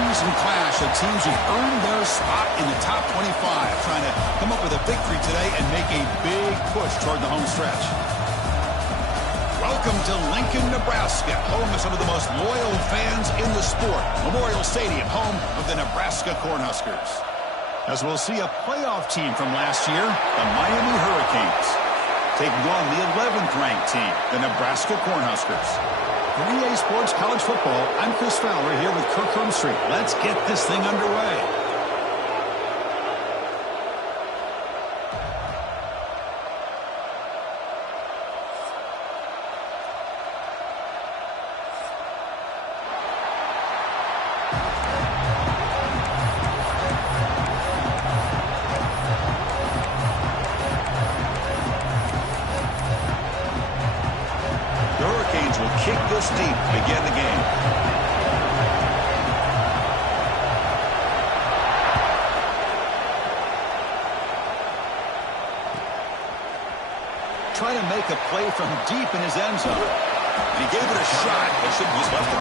preseason clash of teams who've earned their spot in the top 25, trying to come up with a victory today and make a big push toward the home stretch. Welcome to Lincoln, Nebraska, home of some of the most loyal fans in the sport. Memorial Stadium, home of the Nebraska Cornhuskers. As we'll see a playoff team from last year, the Miami Hurricanes, taking on the 11th ranked team, the Nebraska Cornhuskers. For EA Sports College Football, I'm Chris Fowler here with Kirk Hermstreet. Let's get this thing underway. Kick this deep to begin the game. Trying to make a play from deep in his end zone. And he gave it a shot. They should have just left it.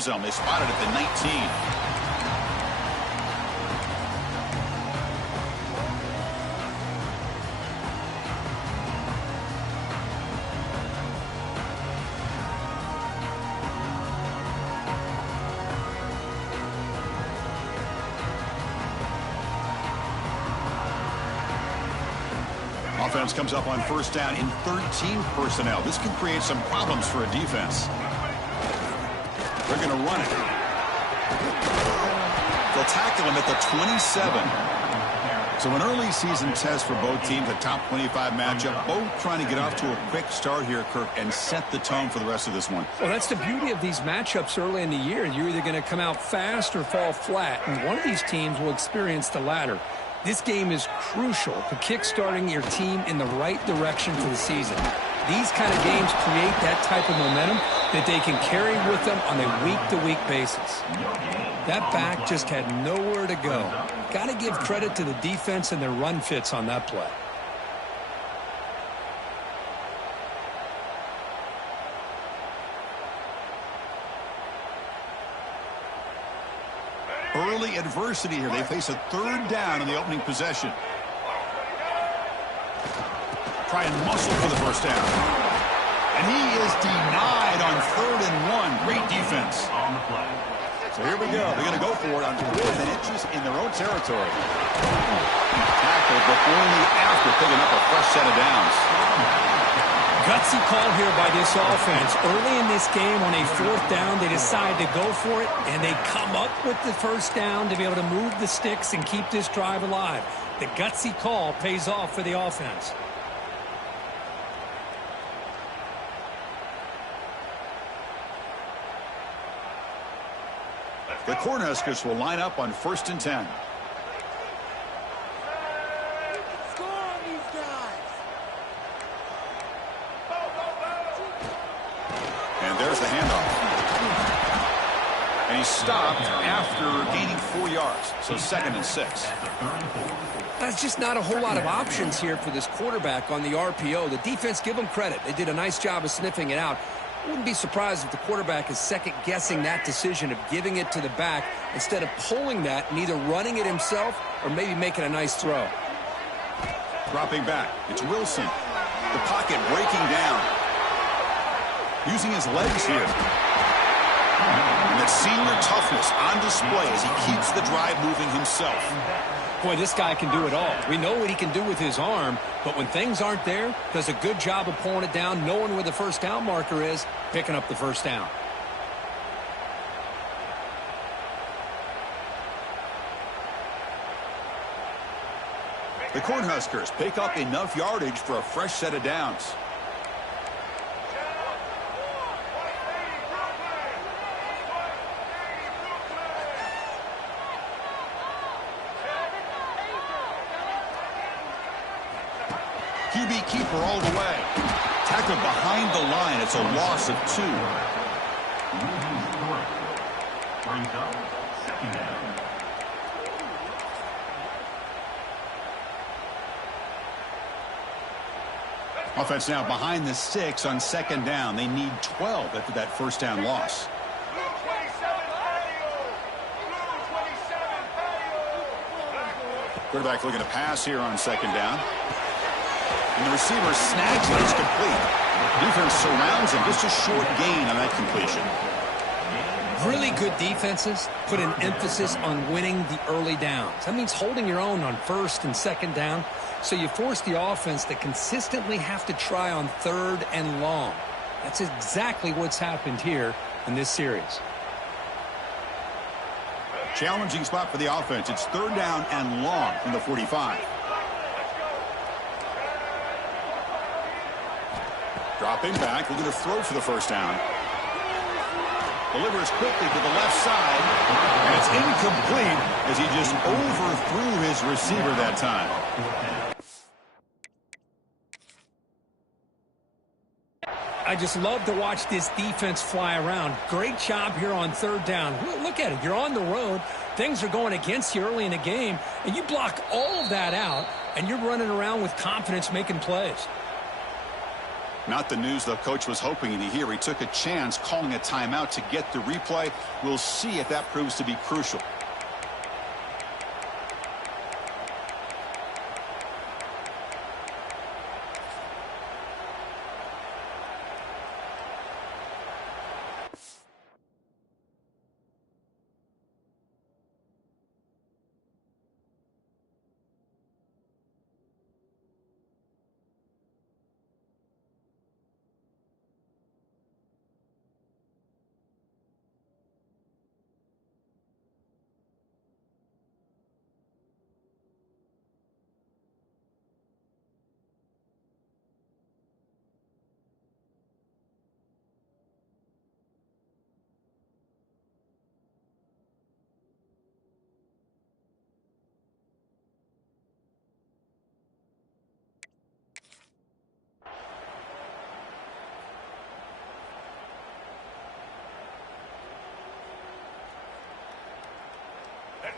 Zone. They spotted at the 19. Offense comes up on first down in 13 personnel. This can create some problems for a defense. They're going to run it. They'll tackle him at the 27. So an early season test for both teams, a top 25 matchup. Both trying to get off to a quick start here, Kirk, and set the tone for the rest of this one. Well, that's the beauty of these matchups early in the year. You're either going to come out fast or fall flat, and one of these teams will experience the latter. This game is crucial to kickstarting your team in the right direction for the season. These kind of games create that type of momentum that they can carry with them on a week-to-week basis. That back just had nowhere to go. Got to give credit to the defense and their run fits on that play. Early adversity here. They face a third down in the opening possession. Try and muscle for the first down. And he is denied on 3rd and 1. Great defense. So here we go. They're going to go for it on 4th and inches in their own territory. Tackled, but only after picking up a fresh set of downs. Gutsy call here by this offense. Early in this game on a 4th down, they decide to go for it, and they come up with the first down to be able to move the sticks and keep this drive alive. The gutsy call pays off for the offense. The Cornhuskers will line up on 1st and 10. Score on these guys. And there's the handoff. And he stopped after gaining 4 yards. So 2nd and 6. That's just not a whole lot of options here for this quarterback on the RPO. The defense, give them credit. They did a nice job of sniffing it out. I wouldn't be surprised if the quarterback is second-guessing that decision of giving it to the back instead of pulling that and either running it himself or maybe making a nice throw. Dropping back. It's Wilson. The pocket breaking down. Using his legs here. And that senior toughness on display as he keeps the drive moving himself. Boy, this guy can do it all. We know what he can do with his arm, but when things aren't there, does a good job of pulling it down, knowing where the first down marker is, picking up the first down. The Cornhuskers pick up enough yardage for a fresh set of downs. QB keeper all the way. Tackled behind the line. It's a loss of 2. Brings up second down. Offense now behind the 6 on second down. They need 12 after that first down loss. Quarterback looking to pass here on second down. And the receiver snags it. It's complete. Defense surrounds him. Just a short gain on that completion. Really good defenses put an emphasis on winning the early downs. That means holding your own on first and second down. So you force the offense to consistently have to try on third and long. That's exactly what's happened here in this series. Challenging spot for the offense. It's third down and long from the 45. Dropping back, looking to throw for the first down. Delivers quickly to the left side, and it's incomplete as he just overthrew his receiver that time. I just love to watch this defense fly around. Great job here on third down. Look at it. You're on the road. Things are going against you early in the game, and you block all of that out, and you're running around with confidence making plays. Not the news the coach was hoping to hear. He took a chance calling a timeout to get the replay. We'll see if that proves to be crucial.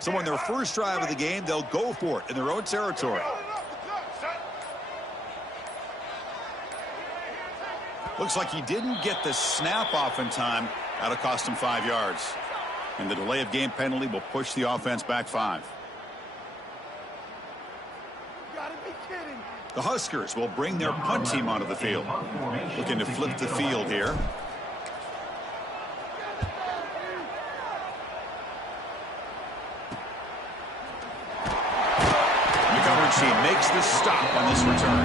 So on their first drive of the game, they'll go for it in their own territory. Looks like he didn't get the snap off in time. That'll cost him 5 yards. And the delay of game penalty will push the offense back 5. The Huskers will bring their punt team onto the field. Looking to flip the field here. She makes the stop on this return.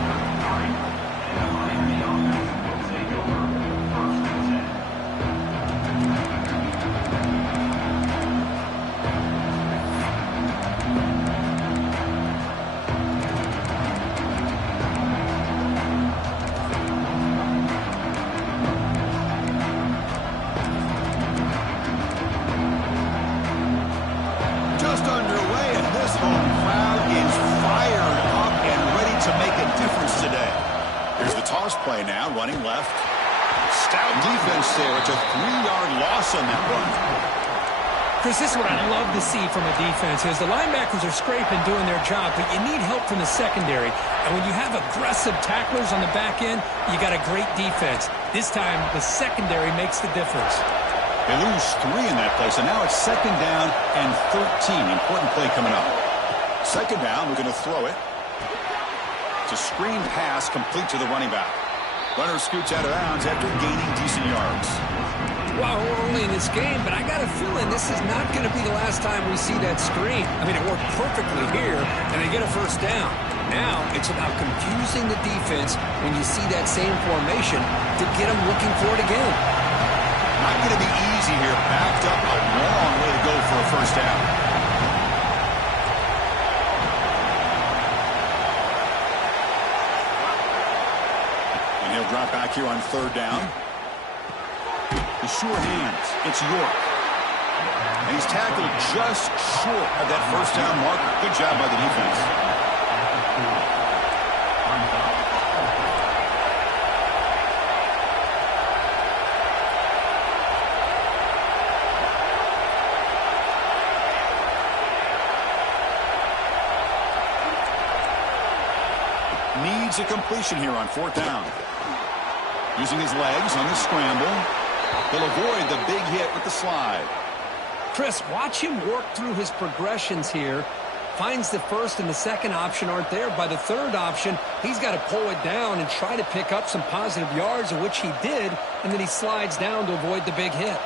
Just underway, and this home crowd is fired up and ready to make a difference today. Here's the toss play now, running left. Stout defense there. It's a 3-yard loss on that one. Chris, this is what I love to see from a defense is the linebackers are scraping, doing their job, but you need help from the secondary. And when you have aggressive tacklers on the back end, you got a great defense. This time, the secondary makes the difference. They lose 3 in that play, so now it's second down and 13. Important play coming up. Second down, we're going to throw it. It's a screen pass complete to the running back. Runner scoots out of bounds after gaining decent yards. Well, we're early in this game, but I got a feeling this is not going to be the last time we see that screen. I mean, it worked perfectly here, and they get a first down. Now it's about confusing the defense when you see that same formation to get them looking for it again. Not going to be easy here. Backed up a long way to go for a first down. And he'll drop back here on third down. The sure hands. It's York. And he's tackled just short of that first down marker. Good job by the defense. Needs a completion here on 4th down. Using his legs on the scramble. He'll avoid the big hit with the slide. Chris, watch him work through his progressions here. Finds the first and the second option aren't there. By the third option, he's got to pull it down and try to pick up some positive yards, of which he did, and then he slides down to avoid the big hit.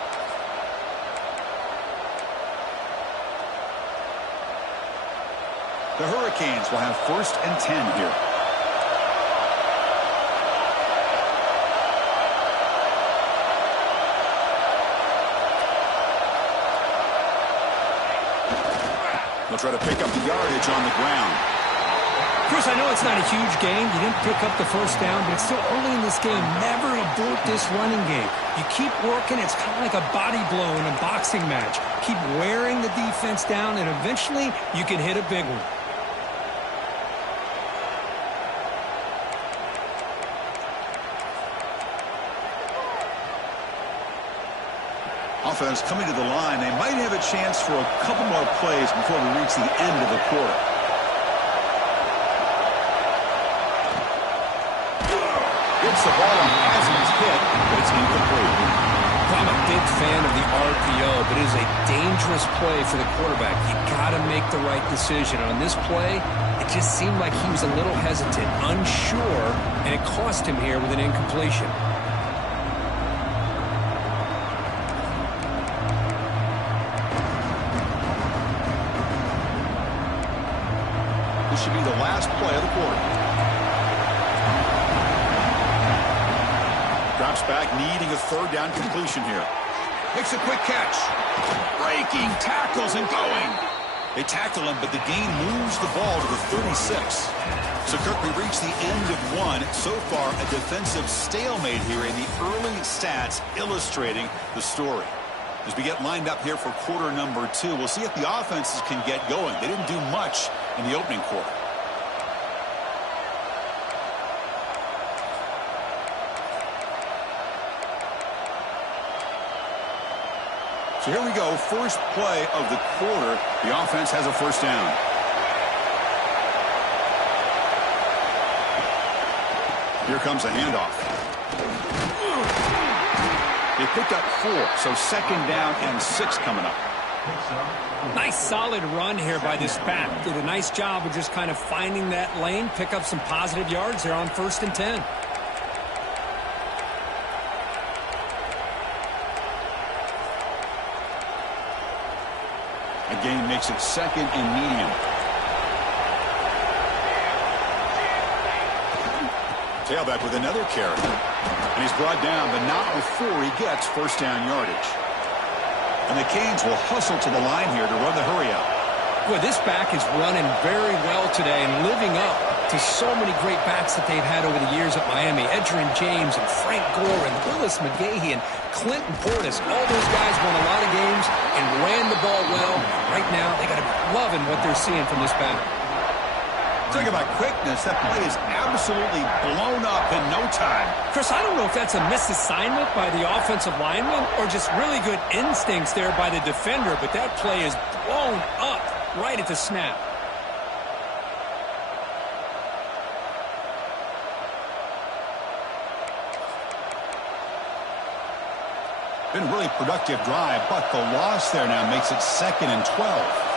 The Hurricanes will have 1st and 10 here. They'll try to pick up the yardage on the ground. Chris, I know it's not a huge game. You didn't pick up the first down, but it's still early in this game. Never abort this running game. You keep working. It's kind of like a body blow in a boxing match. Keep wearing the defense down, and eventually you can hit a big one. Offense coming to the line. They might have a chance for a couple more plays before we reach the end of the quarter. Gets the ball as he's hit, but it's incomplete. I'm a big fan of the RPO, but it is a dangerous play for the quarterback. You got to make the right decision. On this play, it just seemed like he was a little hesitant, unsure, and it cost him here with an incompletion. This should be the last play of the quarter. Drops back, needing a 3rd down completion here. Makes a quick catch. Breaking tackles and going. They tackle him, but the gain moves the ball to the 36. So, Kirk, we reach the end of one. So far, a defensive stalemate here, and the early stats illustrating the story. As we get lined up here for quarter number 2, we'll see if the offenses can get going. They didn't do much in the opening quarter. So here we go, first play of the quarter. The offense has a 1st down. Here comes a handoff. They picked up 4, so 2nd down and 6 coming up. Nice solid run here by this back. Did a nice job of just kind of finding that lane, pick up some positive yards there on 1st and 10. Gain makes it 2nd and medium. Tailback with another carry. And he's brought down, but not before he gets 1st down yardage. And the Canes will hustle to the line here to run the hurry out. Boy, this back is running very well today and living up to so many great backs that they've had over the years at Miami. Edgerrin James and Frank Gore and Willis McGahee and Clinton Portis. All those guys won a lot of games and ran the ball well. Right now, they got to be loving what they're seeing from this back. Talk about quickness. That play is absolutely blown up in no time. Chris, I don't know if that's a misassignment by the offensive lineman or just really good instincts there by the defender, but that play is blown up right at the snap. Been a really productive drive, but the loss there now makes it 2nd and 12.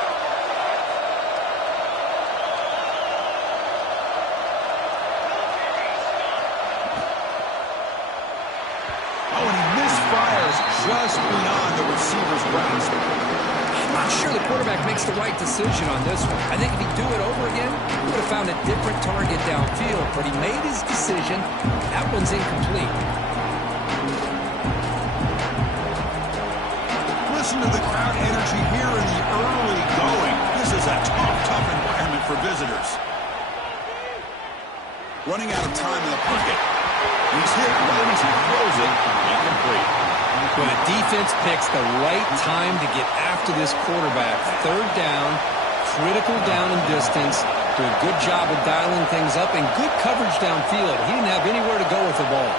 Just beyond the receiver's grasp. I'm not sure the quarterback makes the right decision on this one. I think if he'd do it over again, he would have found a different target downfield, but he made his decision. That one's incomplete. Listen to the crowd energy here in the early going. This is a tough environment for visitors. Running out of time in the pocket. He's hit right as he throws it. Incomplete. When the defense picks the right time to get after this quarterback, 3rd down, critical down and distance, do a good job of dialing things up, and good coverage downfield. He didn't have anywhere to go with the ball.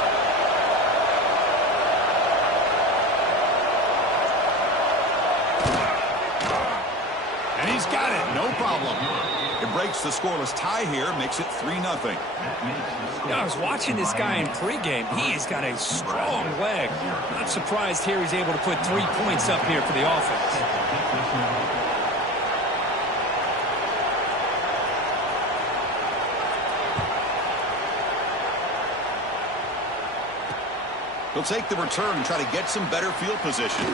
And he's got it, no problem. It breaks the scoreless tie here, makes it 3-0. I was watching this guy in pregame. He has got a strong leg. Not surprised here he's able to put 3 points up here for the offense. He'll take the return and try to get some better field position.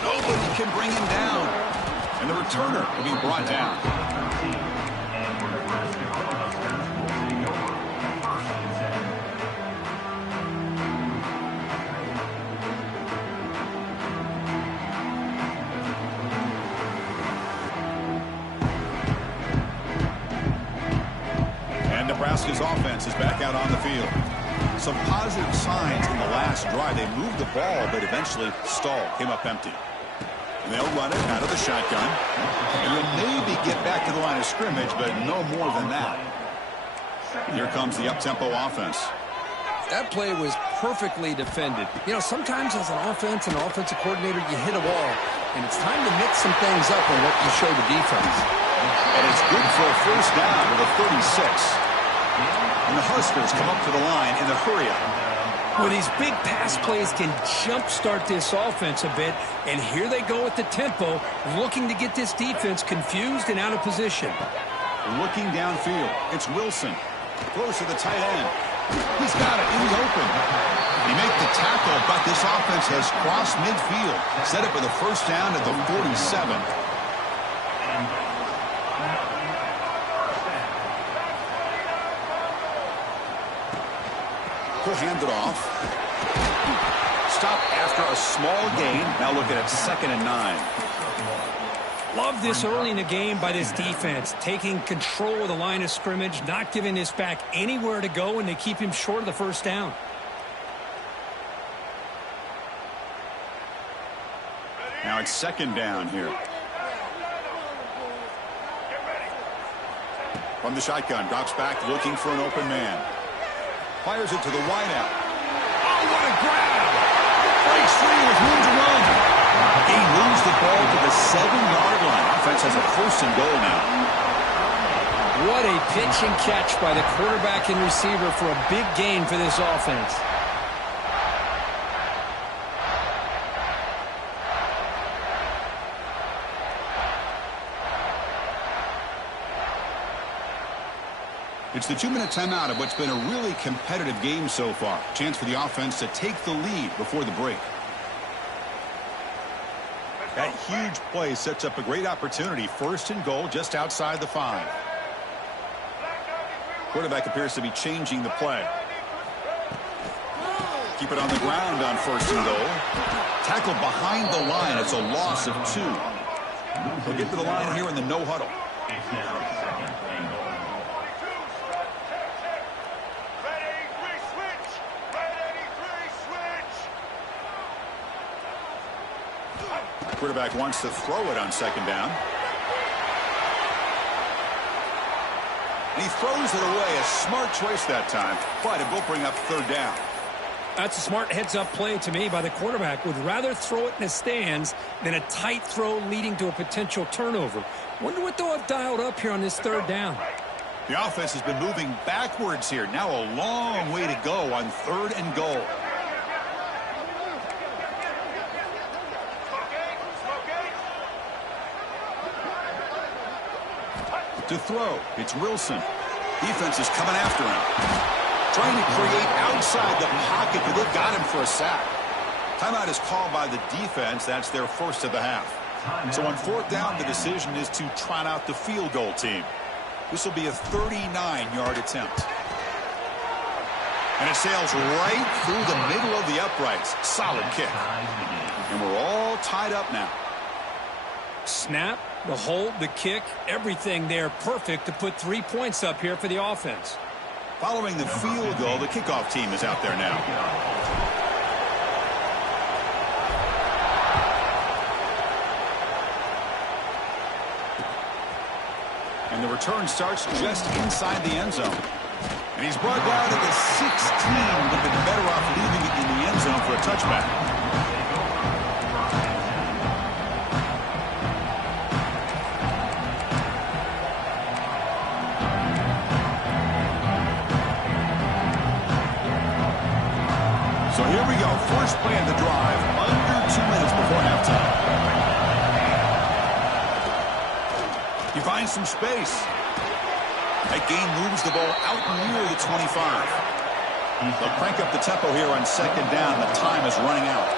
Nobody can bring him down. And the returner will be brought down. And Nebraska's offense is back out on the field. Some positive signs in the last drive. They moved the ball, but eventually stalled, came up empty. And they'll run it out of the shotgun. And they'll maybe get back to the line of scrimmage, but no more than that. Here comes the up-tempo offense. That play was perfectly defended. You know, sometimes as an offensive coordinator, you hit a wall, and it's time to mix some things up on what you show the defense. And it's good for a first down with a 36. And the Huskers come up to the line in the hurry-up. Well, these big pass plays can jumpstart this offense a bit, and here they go with the tempo, looking to get this defense confused and out of position. Looking downfield, it's Wilson. Throws to the tight end. He's got it in the open. He made the tackle, but this offense has crossed midfield. Set up with a first down at the 47. He'll hand it off. Stop after a small gain. Now looking at 2nd and 9. Love this early in the game by this defense, taking control of the line of scrimmage, not giving this back anywhere to go, and they keep him short of the first down. Now it's 2nd down here. From the shotgun, drops back looking for an open man. Fires it to the wideout. Oh, what a grab! Breaks free with room to run. He moves the ball to the 7-yard line. Offense has a 1st and goal now. What a pitch and catch by the quarterback and receiver for a big gain for this offense. It's the 2-minute timeout of what's been a really competitive game so far. Chance for the offense to take the lead before the break. That huge play sets up a great opportunity. 1st and goal just outside the 5. Quarterback appears to be changing the play. Keep it on the ground on 1st and goal. Tackle behind the line. It's a loss of 2. We'll get to the line here in the no huddle. It's now 2nd and goal. Quarterback wants to throw it on 2nd down. And he throws it away. A smart choice that time, but it will bring up 3rd down. That's a smart heads-up play to me by the quarterback. Would rather throw it in the stands than a tight throw leading to a potential turnover. Wonder what they'll have dialed up here on this 3rd down. The offense has been moving backwards here. Now a long way to go on 3rd and goal. To throw, it's Wilson. Defense is coming after him. Trying to create outside the pocket, but they've got him for a sack. Timeout is called by the defense. That's their 1st of the half. So on 4th down, the decision is to trot out the field goal team. This will be a 39-yard attempt. And it sails right through the middle of the uprights. Solid kick. And we're all tied up now. Snap, the hold, the kick, everything there perfect to put 3 points up here for the offense. Following the field goal, the kickoff team is out there now. And the return starts just inside the end zone. And he's brought down to the 16. Would have been better off leaving it in the end zone for a touchback. Here we go. First play of the drive. Under 2 minutes before halftime. He finds some space. That gain moves the ball out near the 25. They'll crank up the tempo here on second down. The time is running out.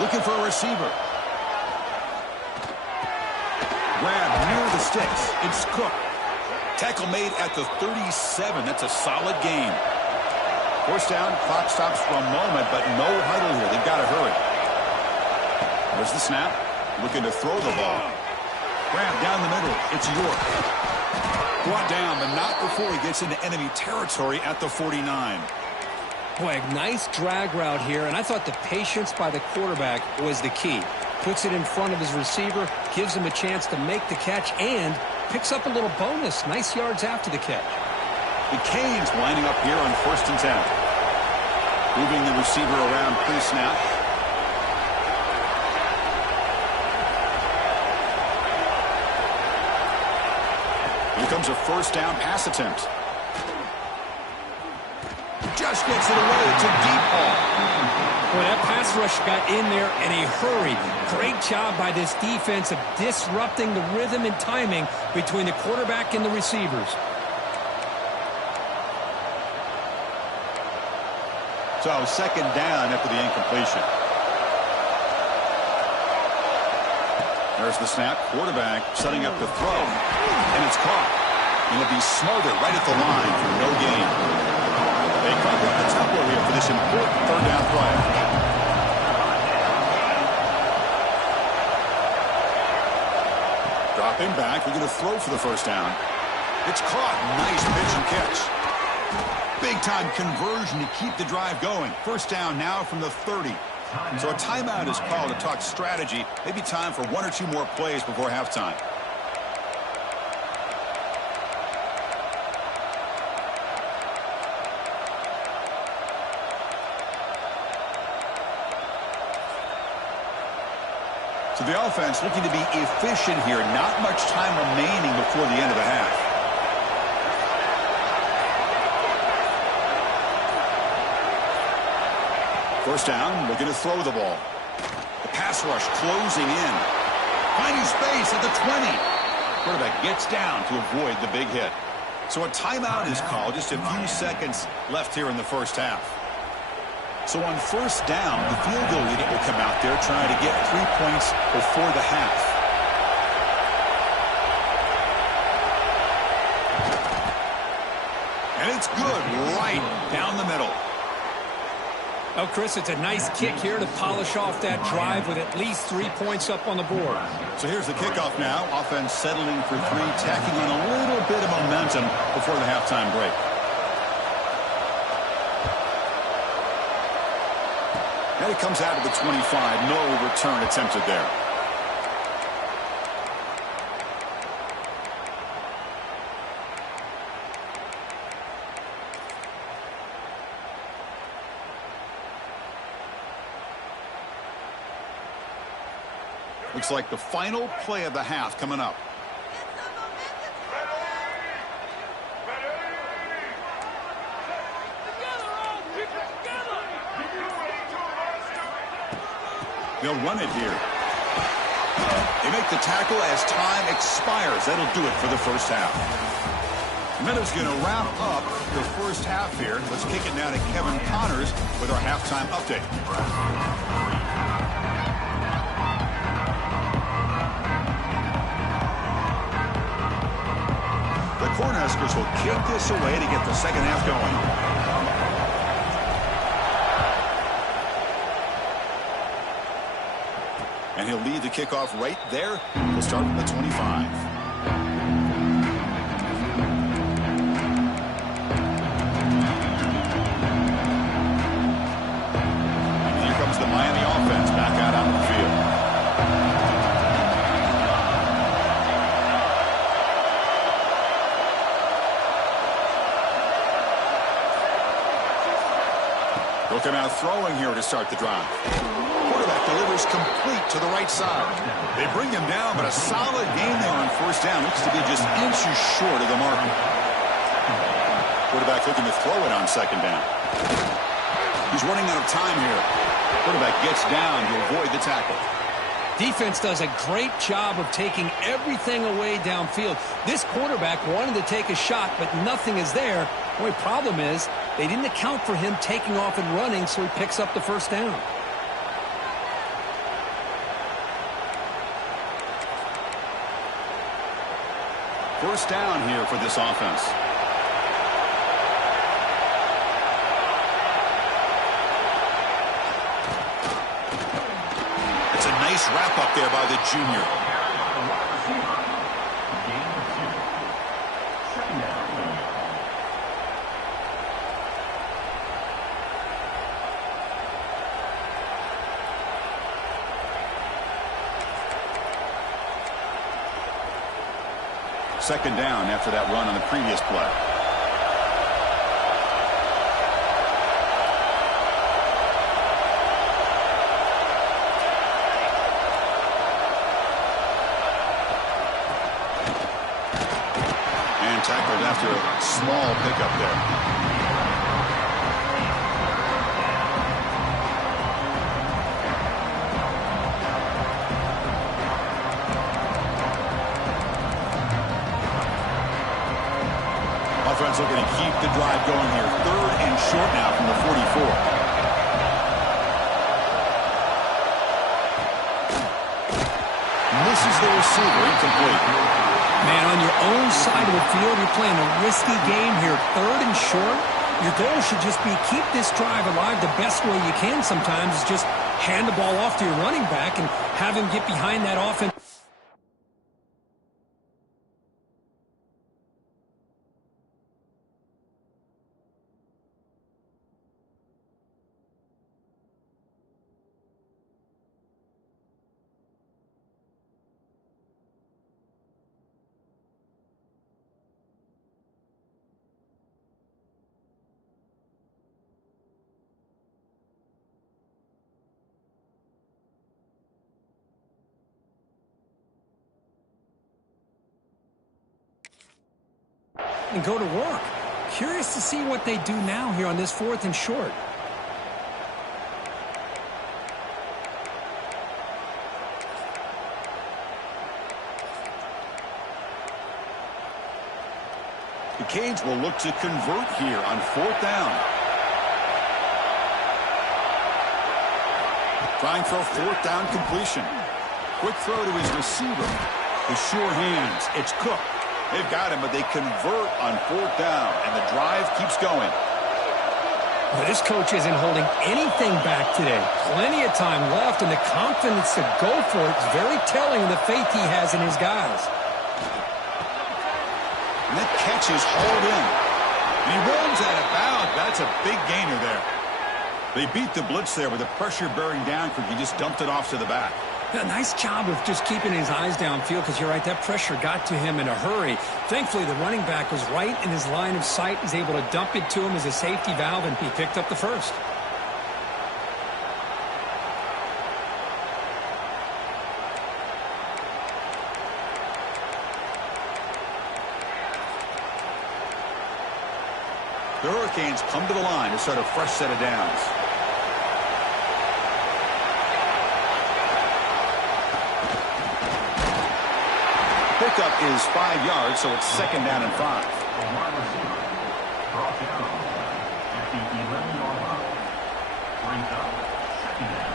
Looking for a receiver. Grab near the sticks. It's Cook. Tackle made at the 37. That's a solid gain. First down, clock stops for a moment, but no huddle here. They've got to hurry. There's the snap. Looking to throw the ball. Grab down the middle. It's York. Brought down, but not before he gets into enemy territory at the 49. Boy, a nice drag route here, and I thought the patience by the quarterback was the key. Puts it in front of his receiver, gives him a chance to make the catch, and picks up a little bonus. Nice yards after the catch. The Canes lining up here on 1st and 10. Moving the receiver around pre-snap. Here comes a first down pass attempt. Just gets it away. It's a deep ball. Boy, that pass rush got in there in a hurry. Great job by this defense of disrupting the rhythm and timing between the quarterback and the receivers. So second down after the incompletion. There's the snap. Quarterback setting up the throw. And it's caught. And it'll be smothered right at the line for no gain. They crank up the tempo here for this important third down play. Dropping back. We're going to throw for the first down. It's caught. Nice pitch and catch. Big-time conversion to keep the drive going. First down now from the 30. So a timeout is called to talk strategy. Maybe time for 1 or 2 more plays before halftime. So the offense looking to be efficient here. Not much time remaining before the end of the half. First down, looking to throw the ball. The pass rush closing in. Finding space at the 20. Quarterback gets down to avoid the big hit. So a timeout is called. Just a few seconds left here in the first half. So on first down, the field goal unit will come out there trying to get 3 points before the half. And it's good right down the middle. Oh, Chris, it's a nice kick here to polish off that drive with at least 3 points up on the board. So here's the kickoff now. Offense settling for 3, tacking on a little bit of momentum before the halftime break. And it comes out of the 25. No return attempted there. Looks like the final play of the half coming up. They'll run it here. They make the tackle as time expires. That'll do it for the first half. Miller's going to wrap up the first half here. Let's kick it now to Kevin Connors with our halftime update. The Cornhuskers will kick this away to get the second half going. And he'll lead the kickoff right there. He'll start from the 25. And here comes the Miami offense back out on the field. They'll come out throwing here to start the drive. Quarterback delivers complete to the right side. They bring him down, but a solid gain there on first down. Looks to be just inches short of the marker. Quarterback looking to throw it on second down. He's running out of time here. Quarterback gets down to avoid the tackle. Defense does a great job of taking everything away downfield. This quarterback wanted to take a shot, but nothing is there. The only problem is they didn't account for him taking off and running, so he picks up the first down. First down here for this offense. It's a nice wrap up there by the junior. Second down after that run on the previous play. And tackled after a small pickup there. Offense looking to keep the drive going here. Third and short now from the 44. Misses the receiver, incomplete. Man, on your own side of the field, you're playing a risky game here. Third and short. Your goal should just be keep this drive alive the best way you can sometimes is just hand the ball off to your running back and have him get behind that offense. And go to work. Curious to see what they do now here on this fourth and short. The Canes will look to convert here on fourth down. Trying for a fourth down completion. Quick throw to his receiver. With sure hands, it's Cook. They've got him, but they convert on fourth down, and the drive keeps going. Well, this coach isn't holding anything back today. Plenty of time left, and the confidence to go for it is very telling of the faith he has in his guys. And that catch is hauled in. And he runs out of bounds. That's a big gainer there. They beat the blitz there with the pressure bearing down. He just dumped it off to the back. A nice job of just keeping his eyes downfield because you're right, that pressure got to him in a hurry. Thankfully, the running back was right in his line of sight. He's able to dump it to him as a safety valve, and he picked up the first. The Hurricanes come to the line to start a fresh set of downs. Pickup is 5 yards, so it's second down and 5. Brought down at the 11-yard line. Brings up second down.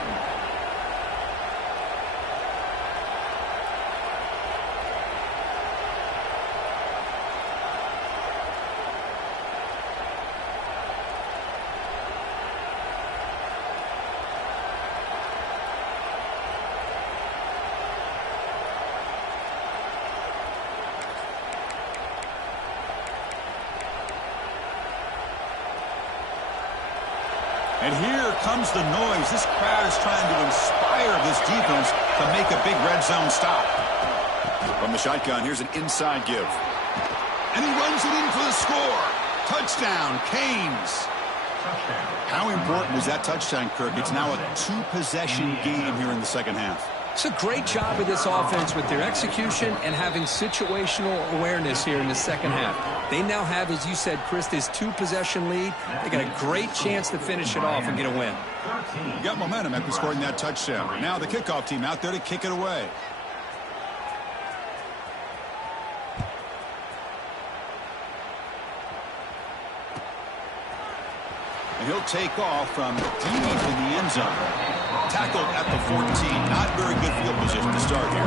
And here comes the noise. This crowd is trying to inspire this defense to make a big red zone stop. From the shotgun, here's an inside give. And he runs it in for the score. Touchdown, Canes. Touchdown. How important was that touchdown, Kirk? It's now a two-possession game here in the second half. It's a great job of this offense with their execution and having situational awareness here in the second half. They now have, as you said, Chris, this two-possession lead. They got a great chance to finish it off and get a win. You got momentum after scoring that touchdown. Now the kickoff team out there to kick it away. And he'll take off from deep in the end zone. Tackled at the 14. Not very good field position to start here.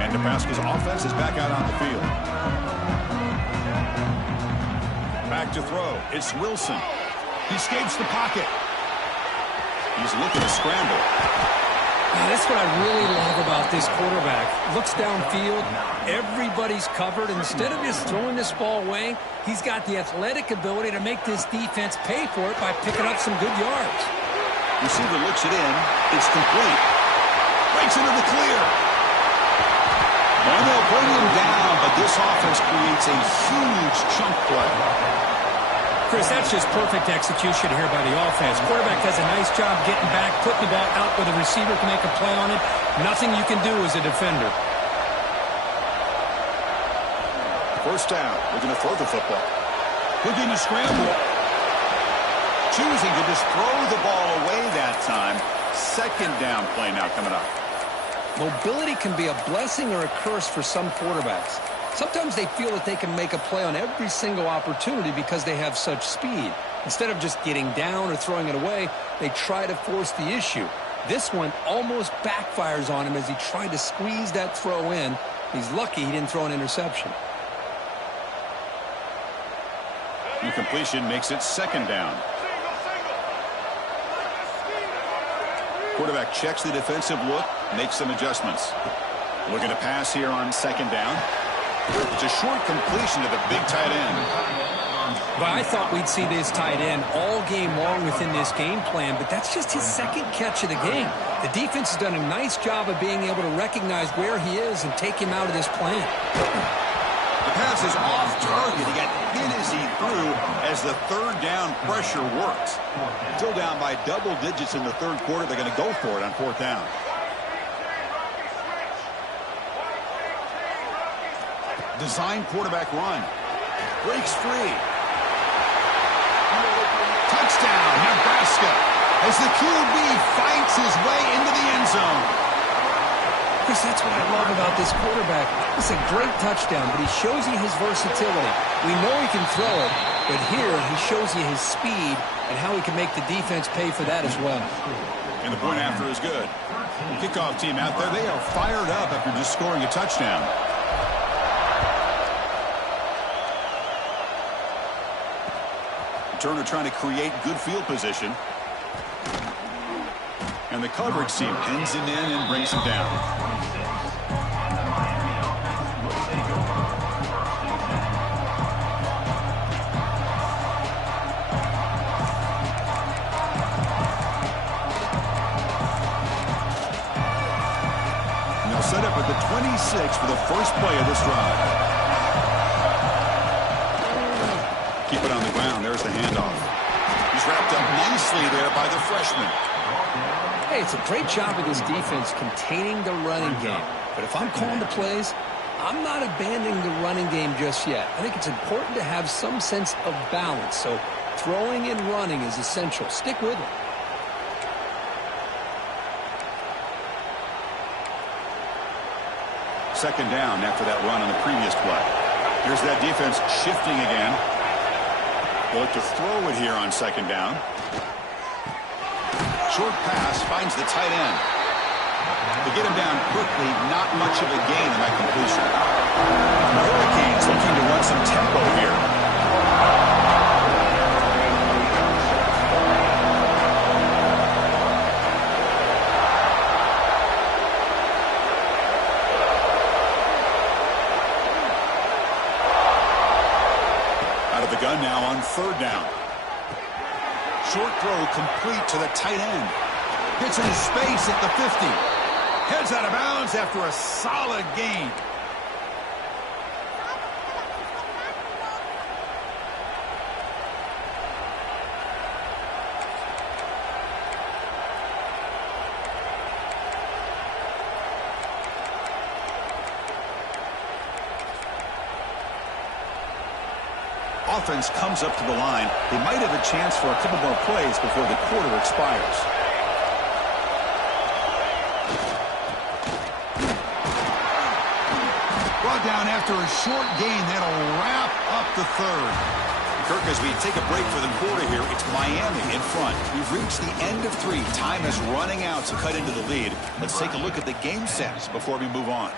And Nebraska's offense is back out on the field. Back to throw. It's Wilson. He escapes the pocket. He's looking to scramble. That's what I really love about this quarterback. Looks downfield. Everybody's covered. Instead of just throwing this ball away, he's got the athletic ability to make this defense pay for it by picking up some good yards. Receiver looks it in. It's complete. Breaks into the clear. And they'll bring him down, but this offense creates a huge chunk play. Chris, that's just perfect execution here by the offense. Quarterback does a nice job getting back, putting the ball out where the receiver can make a play on it. Nothing you can do as a defender. First down. We're going to throw the football. Looking to scramble. Choosing to just throw the ball away that time. Second down play now coming up. Mobility can be a blessing or a curse for some quarterbacks. Sometimes they feel that they can make a play on every single opportunity because they have such speed. Instead of just getting down or throwing it away, they try to force the issue. This one almost backfires on him as he tried to squeeze that throw in. He's lucky he didn't throw an interception. Incompletion makes it second down. Quarterback checks the defensive look, makes some adjustments. Looking to pass here on second down. It's a short completion to the big tight end. But I thought we'd see this tight end all game long within this game plan, but that's just his second catch of the game. The defense has done a nice job of being able to recognize where he is and take him out of this plan. The pass is off target. He got hit as he threw as the third down pressure works. Still down by double digits in the third quarter. They're going to go for it on fourth down. Design quarterback run. Breaks free. Touchdown, Nebraska, as the QB fights his way into the end zone. Chris, that's what I love about this quarterback. It's a great touchdown, but he shows you his versatility. We know he can throw it, but here he shows you his speed and how he can make the defense pay for that as well. And the point after is good. The kickoff team out there, they are fired up after just scoring a touchdown. Turner trying to create good field position. And the coverage team pins him in and brings him down. And they'll set up at the 26 for the first play of this drive. Keep it on the ground. There's the handoff. He's wrapped up nicely there by the freshman. Hey, it's a great job of this defense containing the running game. But if I'm calling the plays, I'm not abandoning the running game just yet. I think it's important to have some sense of balance. So throwing and running is essential. Stick with it. Second down after that run on the previous play. Here's that defense shifting again. They'll look to throw it here on second down. Short pass finds the tight end. To get him down quickly, not much of a gain in that completion. The Hurricanes looking to run some tempo here. Out of the gun now on third down. Short throw complete to the tight end. Gets into space at the 50. Heads out of bounds after a solid gain. Offense comes up to the line. They might have a chance for a couple more plays before the quarter expires. Brought down after a short gain. That'll wrap up the third. Kirk, as we take a break for the quarter here, it's Miami in front. We've reached the end of 3. Time is running out to cut into the lead. Let's take a look at the game sets before we move on.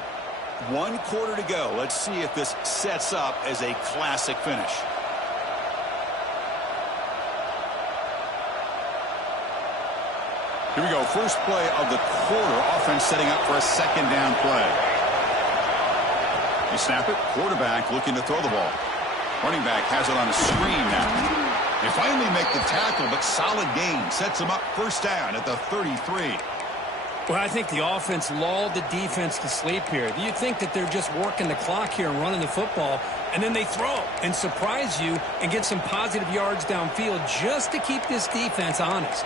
1 quarter to go. Let's see if this sets up as a classic finish. Here we go. First play of the quarter. Offense setting up for a second down play. They snap it. Quarterback looking to throw the ball. Running back has it on a screen now. They finally make the tackle, but solid gain. Sets them up first down at the 33. Well, I think the offense lulled the defense to sleep here. You think that they're just working the clock here and running the football, and then they throw and surprise you and get some positive yards downfield just to keep this defense honest.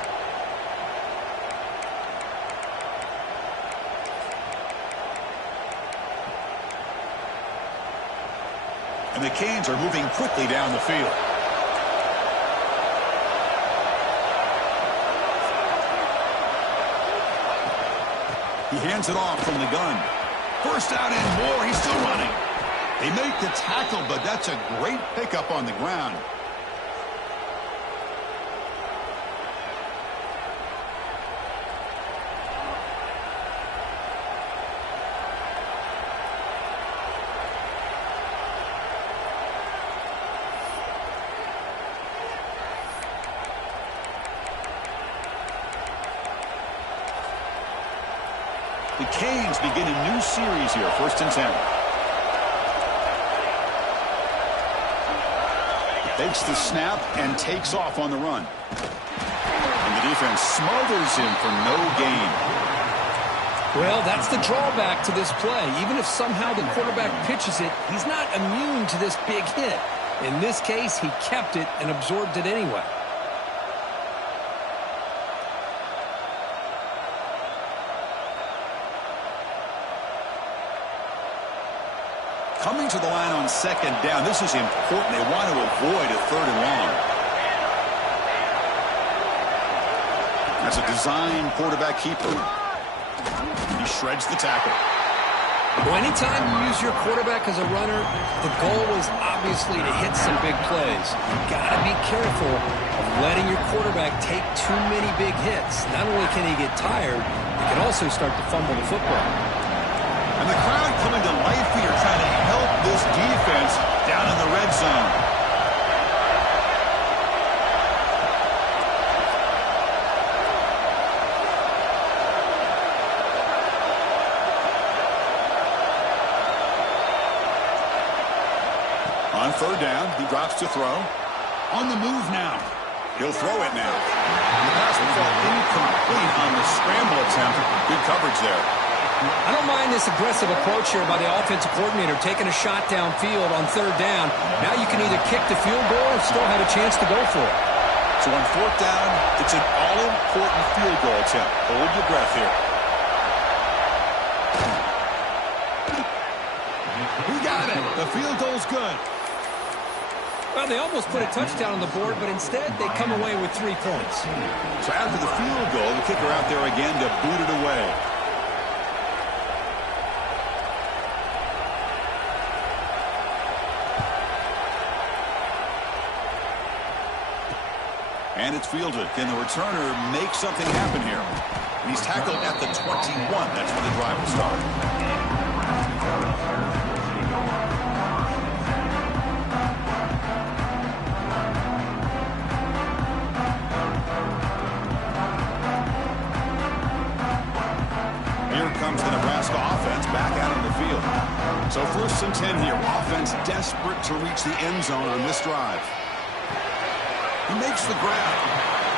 And the Canes are moving quickly down the field. He hands it off from the gun. First out and more. He's still running. They make the tackle, but that's a great pickup on the ground. The Canes begin a new series here, 1st and 10. Takes the snap and takes off on the run. And the defense smothers him for no gain. Well, that's the drawback to this play. Even if somehow the quarterback pitches it, he's not immune to this big hit. In this case, he kept it and absorbed it anyway. Coming to the line on second down, this is important. They want to avoid a 3rd and long. As a design quarterback keeper, he shreds the tackle. Well, anytime you use your quarterback as a runner, the goal is obviously to hit some big plays. You've got to be careful of letting your quarterback take too many big hits. Not only can he get tired, he can also start to fumble the football. And the crowd coming to life here, trying to help this defense down in the red zone. On 3rd down, he drops to throw. On the move now. He'll throw it now. And the pass will fall incomplete on the scramble attempt. Good coverage there. I don't mind this aggressive approach here by the offensive coordinator, taking a shot downfield on 3rd down. Now you can either kick the field goal or still have a chance to go for it. So on 4th down, it's an all-important field goal attempt. Hold your breath here. He got it. The field goal's good. Well, they almost put a touchdown on the board, but instead they come away with 3 points. So after the field goal, the kicker out there again to boot it away. And it's fielded. Can the returner make something happen here? And he's tackled at the 21. That's where the drive will start. Here comes the Nebraska offense back out on the field. So 1st and 10 here. defense desperate to reach the end zone on this drive. He makes the grab,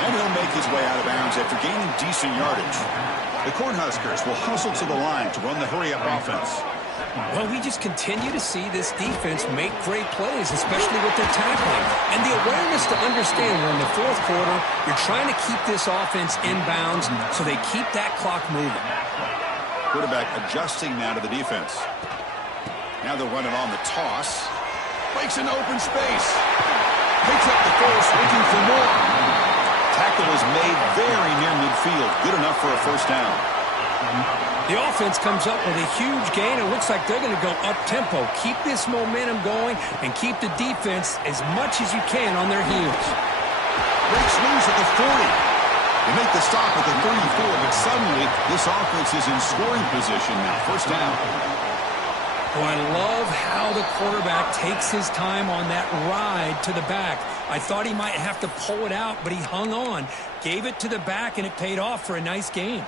and he'll make his way out of bounds after gaining decent yardage. The Cornhuskers will hustle to the line to run the hurry-up offense. Well, we just continue to see this defense make great plays, especially with their tackling. And the awareness to understand we're in the fourth quarter, you're trying to keep this offense in bounds so they keep that clock moving. Quarterback adjusting now to the defense. Now they'll run it on the toss. Breaks an open space. Picks up the force, looking for more. Tackle is made very near midfield. Good enough for a first down. The offense comes up with a huge gain. It looks like they're going to go up-tempo. Keep this momentum going and keep the defense as much as you can on their heels. Breaks loose at the 40. They make the stop at the 34, but suddenly this offense is in scoring position now. First down. Oh, I love how the quarterback takes his time on that ride to the back. I thought he might have to pull it out, but he hung on. Gave it to the back, and it paid off for a nice gain.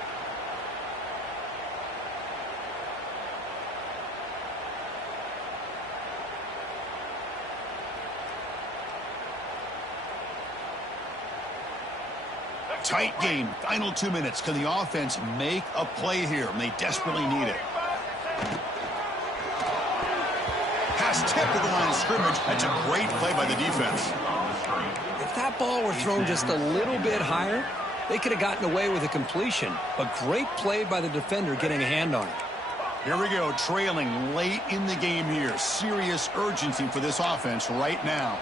Tight game. Final 2 minutes. Can the offense make a play here? And they desperately need it. Pass tipped at the line of scrimmage. That's a great play by the defense. If that ball were thrown just a little bit higher, they could have gotten away with a completion. But great play by the defender getting a hand on it. Here we go. Trailing late in the game here. Serious urgency for this offense right now.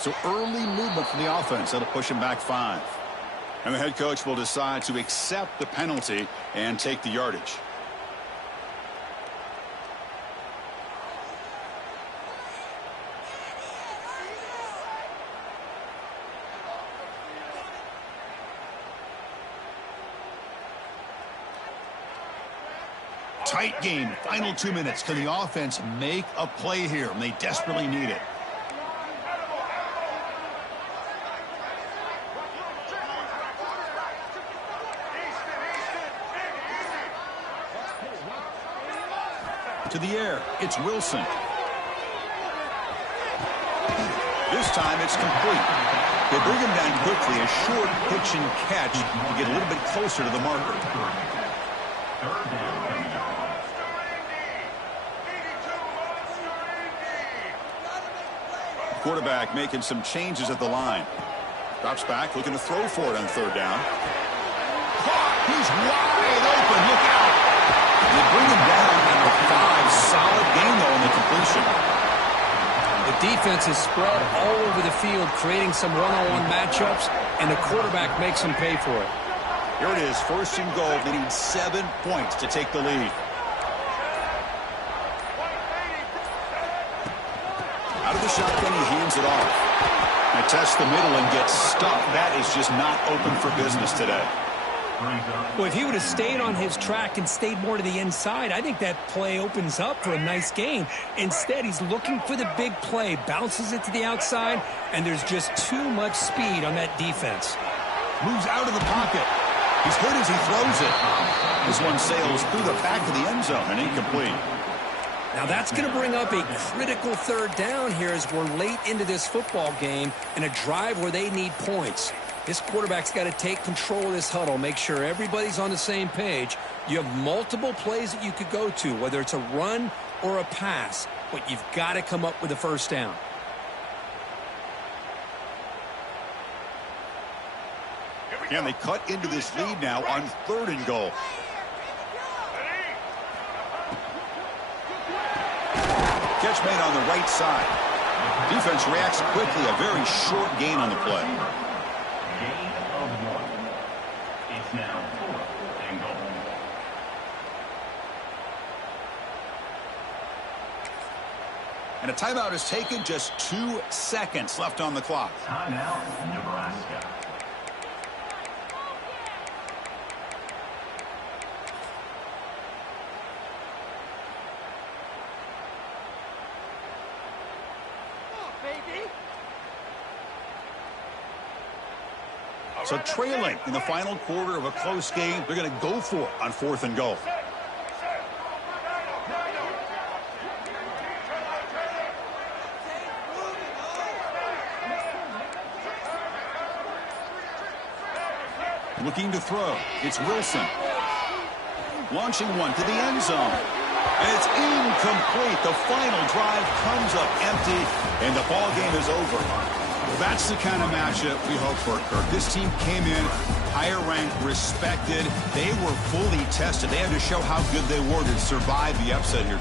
So early movement from the offense. That'll push him back 5. And the head coach will decide to accept the penalty and take the yardage. Tight game. Final 2 minutes. Can the offense make a play here? And they desperately need it. To the air, it's Wilson. This time it's complete. They bring him down quickly, a short pitch and catch to get a little bit closer to the marker. Quarterback making some changes at the line. Drops back, looking to throw for it on third down. He's wide open, look out. They bring him down at the 5. Solid gain, though, in the completion. The defense is spread all over the field, creating some one-on-one matchups, and the quarterback makes them pay for it. Here it is, first and goal. They need 7 points to take the lead. Out of the shotgun, he hands it off. Now tests the middle and gets stuck. That is just not open for business today. Well, if he would have stayed on his track and stayed more to the inside, I think that play opens up for a nice gain. Instead, he's looking for the big play, bounces it to the outside, and there's just too much speed on that defense. Moves out of the pocket. He's hit as he throws it. This one sails through the back of the end zone and incomplete. Now that's going to bring up a critical third down here as we're late into this football game in a drive where they need points. This quarterback's got to take control of this huddle, make sure everybody's on the same page. You have multiple plays that you could go to, whether it's a run or a pass, but you've got to come up with a first down. And they cut into this lead now on third and goal. Catch made on the right side. Defense reacts quickly. A very short gain on the play. Gain of 1. It's now 4th and goal. And a timeout is taken. Just 2 seconds left on the clock. Timeout, Nebraska. So trailing in the final quarter of a close game, they're going to go for it on 4th and goal. Looking to throw. It's Wilson. Launching one to the end zone. And it's incomplete. The final drive comes up empty, and the ball game is over. That's the kind of matchup we hope for, Kirk. This team came in higher ranked, respected. They were fully tested. They had to show how good they were to survive the upset here.